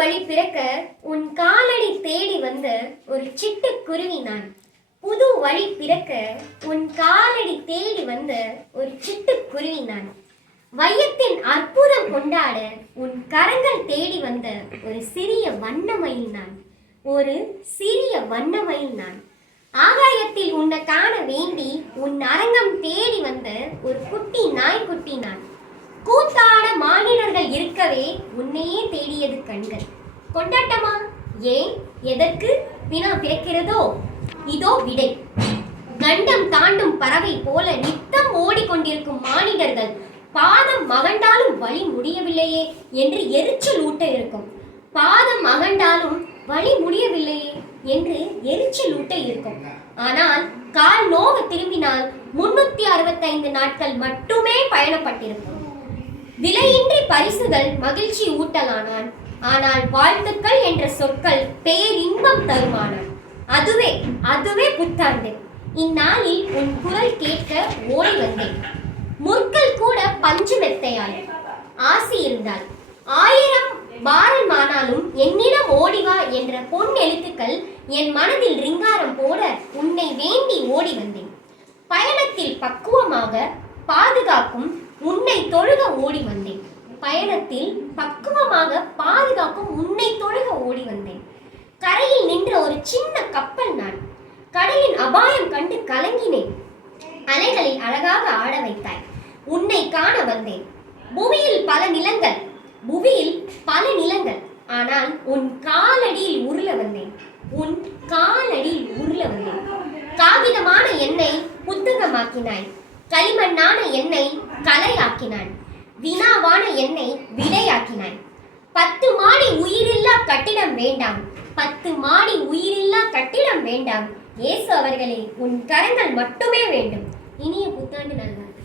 வழி பிறக்க உன் காலடி தேடி வந்த ஒரு சிட்டுக்குருவி நான். புது வழி பிறக்க உன் காலடி தேடி வந்த ஒரு சிட்டுக்குருவி நான். வையத்தின் அற்புதம் கொண்டாட உன் கரங்கள் தேடி வந்த ஒரு சிறிய வண்ணமயில் நான். ஒரு சிறிய வண்ணமயில் நான். ஆகாயத்தில் உன்னை காண வேண்டி உன் அரங்கம் தேடி வந்த ஒரு குட்டி நாய்க்குட்டி நான். கூத்தாட மானிடர்கள் இருக்கவே உன்னையே தேடியது கண்கள். கொண்டாட்டமா? ஏன், எதற்கு வினா பிறக்கிறதோ? இதோ விடை. கண்டம் தாண்டும் பறவை போல நித்தம் ஓடிக்கொண்டிருக்கும் மானிடர்கள் பாதம் அகண்டாலும் வழி முடியவில்லையே என்று எரிச்சல் ஊட்ட இருக்கும். பாதம் அகண்டாலும் வழி முடியவில்லையே என்று எரிச்சல் ஊட்ட இருக்கும். ஆனால் கால் நோக திரும்பினால் 365 நாட்கள் மட்டுமே பயணப்பட்டிருக்கும். விலையின்றி பரிசுகள் மகிழ்ச்சி ஊட்டலானான். ஆனால் வாழ்த்துக்கள் என்ற சொற்கள் பேரின்பம் தருமானான். அதுவே புத்தாண்டு. இந்நாளில் உன் குரல் கேட்க ஓடி வந்தேன். முற்கள் கூட பஞ்சு மெத்தையாய் ஆசி இருந்தால் 1000 பாரமானாலும் என்னிடம் ஓடிவா என்ற பொன் எழுத்துக்கள் என் மனதில் ரிங்காரம் போட உன்னை வேண்டி ஓடி வந்தேன். பயணத்தில் பக்குவமாக பாதுகாக்கும் உன்னை தொழுக ஓடி வந்தேன். பயணத்தில் பக்குவமாக பாதுகாக்கும் உன்னை தொழுக ஓடி வந்தேன். கரையில் நின்ற ஒரு சின்ன கப்பல் நான். கடலின் அபாயம் கண்டு கலங்கினேன். அலைகளில் அழகாக ஆட வைத்தாய். உன்னை காண வந்தேன். புவியில் பல நிலங்கள் ஆனால் உன் காலடியில் உருள வந்தேன். உன் காலடியில் உருள வந்தேன். காகிதமான என்னை புத்தகமாக்கினாய். களிமண்ணான என்னை கலையாக்கினாய். வினாவான என்னை விடையாக்கினாய். 10 மாடி உயிரில்லா கட்டிடம் வேண்டாம். 10 மாடி உயிரில்லா கட்டிடம் வேண்டாம். இயேசு அவர்களே, உன் கரங்கள் மட்டுமே வேண்டும். இனிய புத்தாண்டு நல்வாழ்த்துக்கள்.